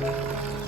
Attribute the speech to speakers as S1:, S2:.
S1: Thank uh you. -huh.